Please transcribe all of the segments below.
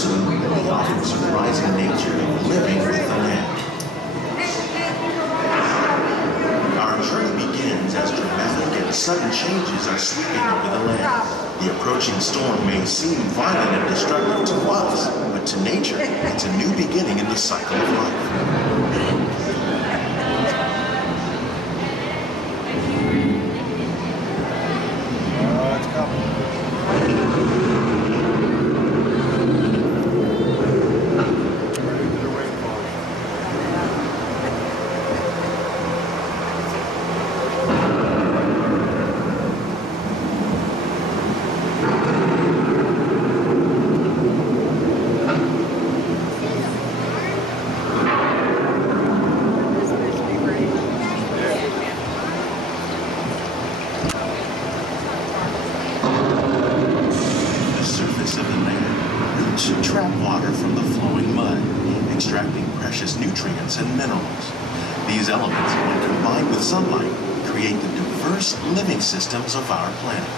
diversity and the often surprising nature of living with the land. Our journey begins as dramatic and sudden changes are sweeping over the land. The approaching storm may seem violent and destructive to us, but to nature, it's a new beginning in the cycle of life. Trap water from the flowing mud, extracting precious nutrients and minerals. These elements, when combined with sunlight, create the diverse living systems of our planet.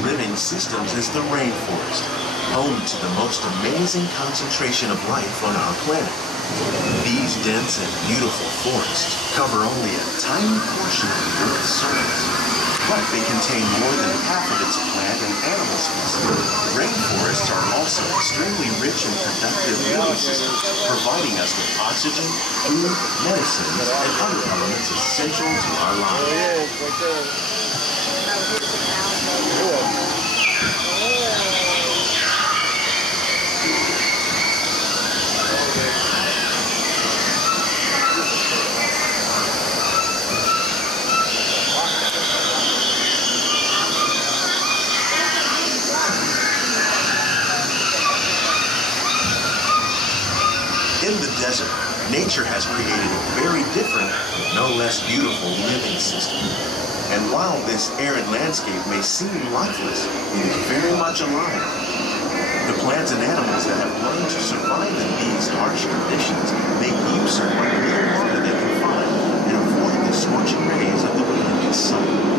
Living systems is the rainforest, home to the most amazing concentration of life on our planet. These dense and beautiful forests cover only a tiny portion of the Earth's surface, but they contain more than half of its plant and animal species. Rainforests are also extremely rich and productive living systems, providing us with oxygen, food, medicines, and other elements essential to our lives. In the desert, nature has created a very different, but no less beautiful living system. And while this arid landscape may seem lifeless, it is very much alive. The plants and animals that have learned to survive in these harsh conditions make use of what little water they can find and avoid the scorching rays of the wind and sun.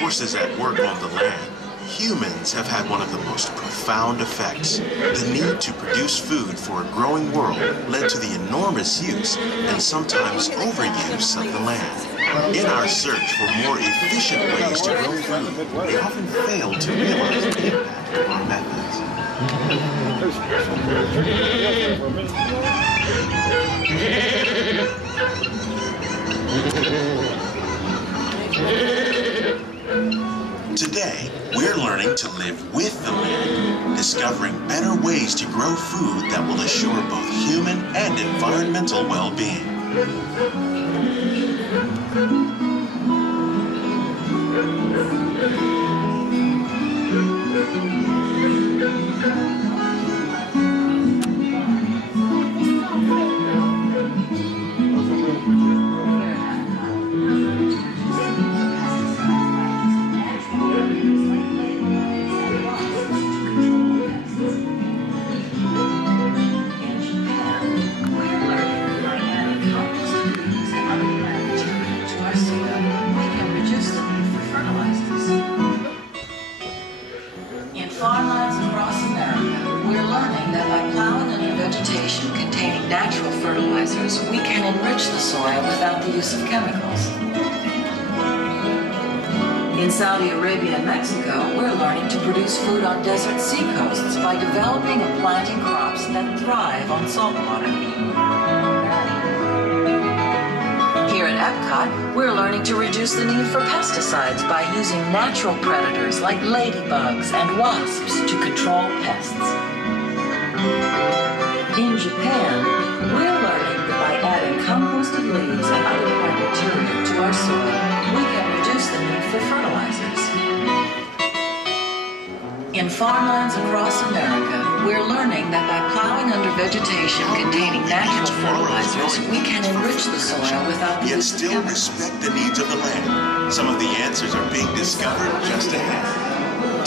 Forces at work on the land, humans have had one of the most profound effects. The need to produce food for a growing world led to the enormous use and sometimes overuse of the land. In our search for more efficient ways to grow food, we often fail to realize the impact of our methods. Today, we're learning to live with the land, discovering better ways to grow food that will assure both human and environmental well-being. natural fertilizers, we can enrich the soil without the use of chemicals. In Saudi Arabia and Mexico, we're learning to produce food on desert seacoasts by developing and planting crops that thrive on salt water. Here at Epcot, we're learning to reduce the need for pesticides by using natural predators like ladybugs and wasps to control pests. In Japan, we're learning that by adding composted leaves and other plant material to our soil, we can reduce the need for fertilizers. In farmlands across America, we're learning that by plowing under vegetation containing natural fertilizers, we can enrich the soil without the use of chemicals. Yet still respect the needs of the land. Some of the answers are being discovered just ahead.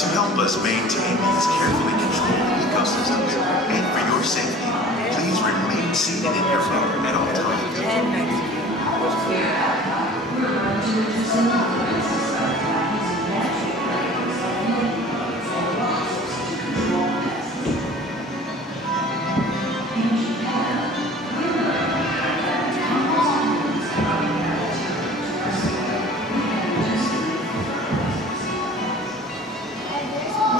To help us maintain these carefully controlled ecosystems, and for your safety, please remain seated in your car at all times.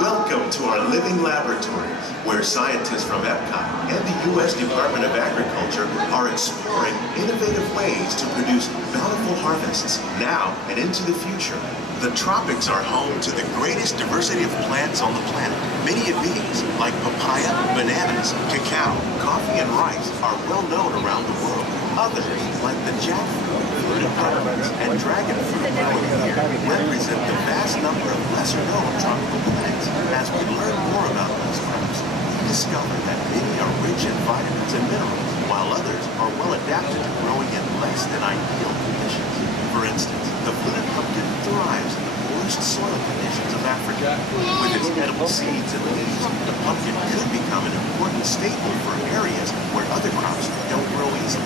Welcome to our living laboratories, where scientists from Epcot and the U.S. Department of Agriculture are exploring innovative ways to produce bountiful harvests now and into the future. The tropics are home to the greatest diversity of plants on the planet. Many of these, like papaya, bananas, cacao, coffee, and rice, are well known around the world. Others, like the jackfruit, fruited peppermints, and dragon fruit growing here, represent the vast number of lesser-known tropical plants. As we learn more about these crops, we discover that many are rich in vitamins and minerals, while others are well adapted to growing in less than ideal conditions. For instance, the fluted pumpkin thrives in the moist soil conditions of Africa. With its edible seeds and leaves, the pumpkin could become an important staple for areas where other crops don't grow easily.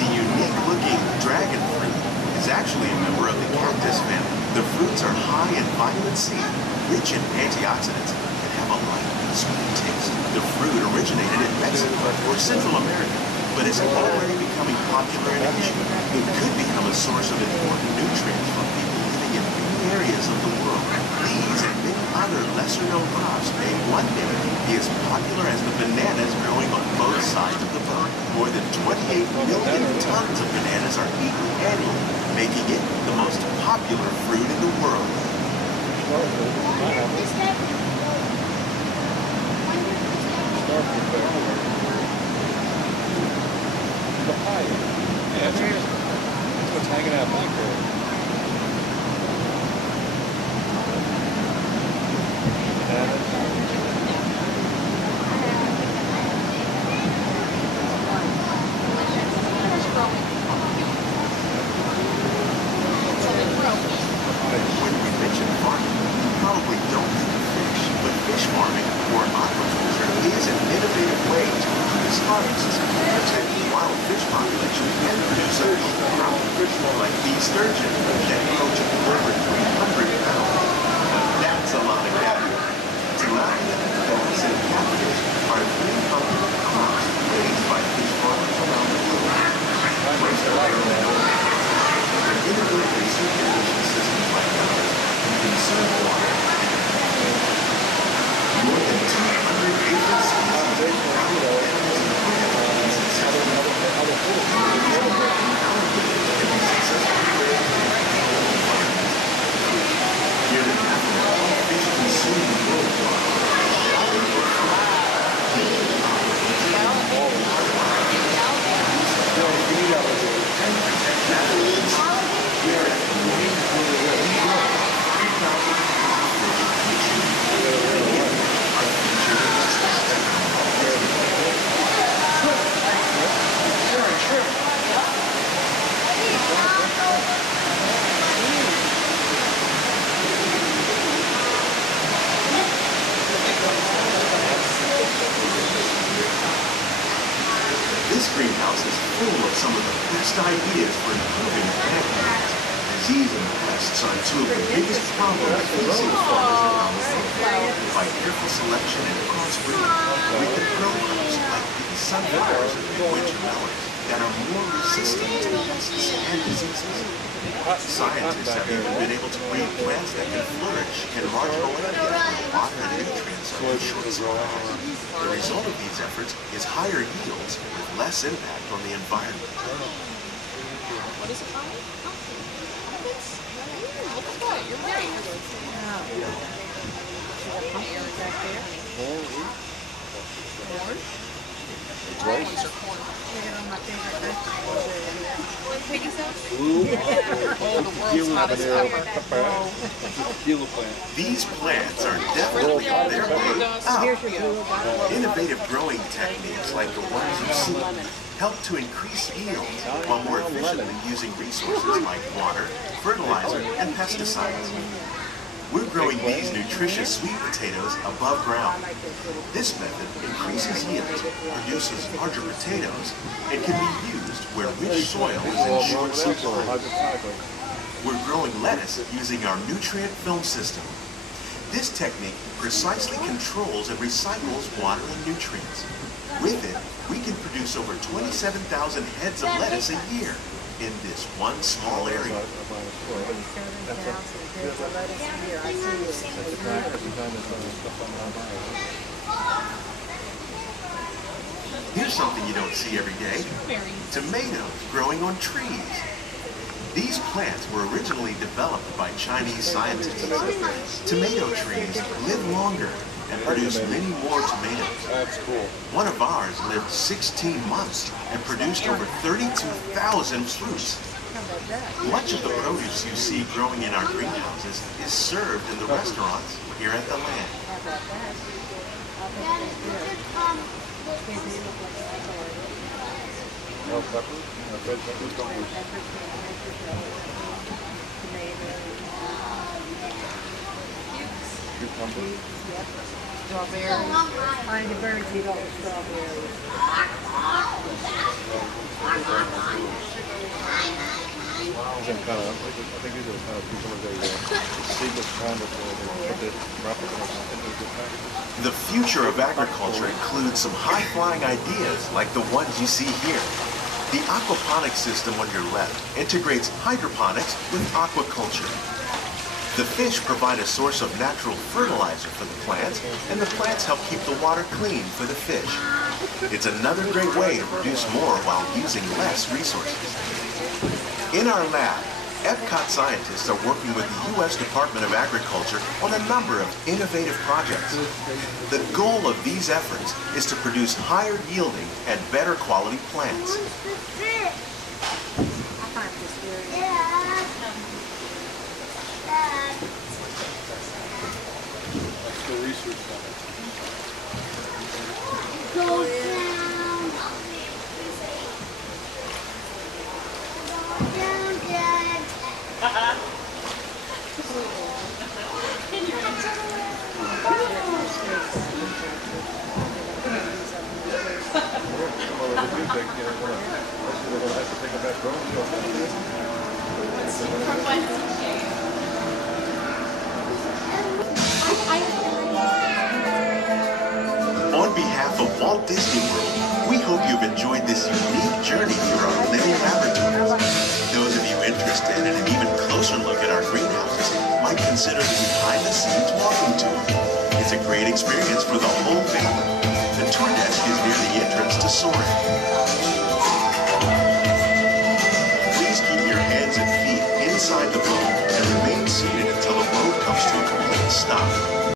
The unique-looking dragon fruit is actually a member of the cactus family. The fruits are high in vitamin C, rich in antioxidants, and have a light, sweet taste. The fruit originated in Mexico or Central America, but is already becoming popular in Asia. It could become a source of important nutrients for people living in many areas of the world. These and many other lesser-known crops may one day be as popular as the bananas growing on both sides of the boat. More than 28 million tons of bananas are eaten annually, making it the most popular fruit in the world. Yeah, that's what's hanging out back there. When we mention farming, you probably don't think of fish, but fish farming, or aquaculture, is an innovative way to increase harvests, protect wild fish populations, and produce a healthy crop, like these sturgeon that grow to over 300 pounds. That's a lot of cattle. Tilapia, bass, and catfish are three popular crops raised by fish farmers around the world. Innovative recirculation systems like ours can conserve water. More than 200 different species here in Africa, fish consume worldwide. This greenhouse is full of some of the best ideas for improving plant yields. Disease and pests are two of the biggest problems facing farmers around the world. By careful selection and crossbreeding, we can grow crops like these sun flowers of winter melons that are more resistant to pests and diseases. Scientists have even been able to breed plants that can flourish in marginal areas where water and nutrients are in short supply. The result of these efforts is higher yields with less impact on the environment. What is it called? Pumpkins? Look at that, you're right. Corn? Rice? Piggy sauce? Blue? Oh, the world's hottest pepper. These plants are definitely on their way up. Innovative growing techniques like the ones you see help to increase yields while more efficiently using resources like water, fertilizer, and pesticides. We're growing these nutritious sweet potatoes above ground. This method increases yields, produces larger potatoes, and can be used where rich soil is in short supply. We're growing lettuce using our nutrient film system. This technique precisely controls and recycles water and nutrients. With it, we can produce over 27,000 heads of lettuce a year in this one small area. Here's something you don't see every day. Tomatoes growing on trees. These plants were originally developed by Chinese scientists. Tomato trees live longer and produce many more tomatoes. That's cool. One of ours lived 16 months and produced over 32,000 fruits. Much of the produce you see growing in our greenhouses is served in the restaurants here at the land. No pepper? No red pepper? Cucumber? Strawberries. Find the birds eat all the strawberries. Some kind of, I think these are the kind of cucumbers they seedless kind of put the tropical into the packages. The future of agriculture includes some high-flying ideas like the ones you see here. The aquaponics system on your left integrates hydroponics with aquaculture. The fish provide a source of natural fertilizer for the plants, and the plants help keep the water clean for the fish. It's another great way to produce more while using less resources. In our lab, Epcot scientists are working with the U.S. Department of Agriculture on a number of innovative projects. The goal of these efforts is to produce higher yielding and better quality plants. The research on it. Go down. Down, Dad. On behalf of Walt Disney World, we hope you've enjoyed this unique journey through our living laboratories. Those of you interested in an even closer look at our greenhouses might consider the behind-the-scenes walking tour. It's a great experience for the whole family.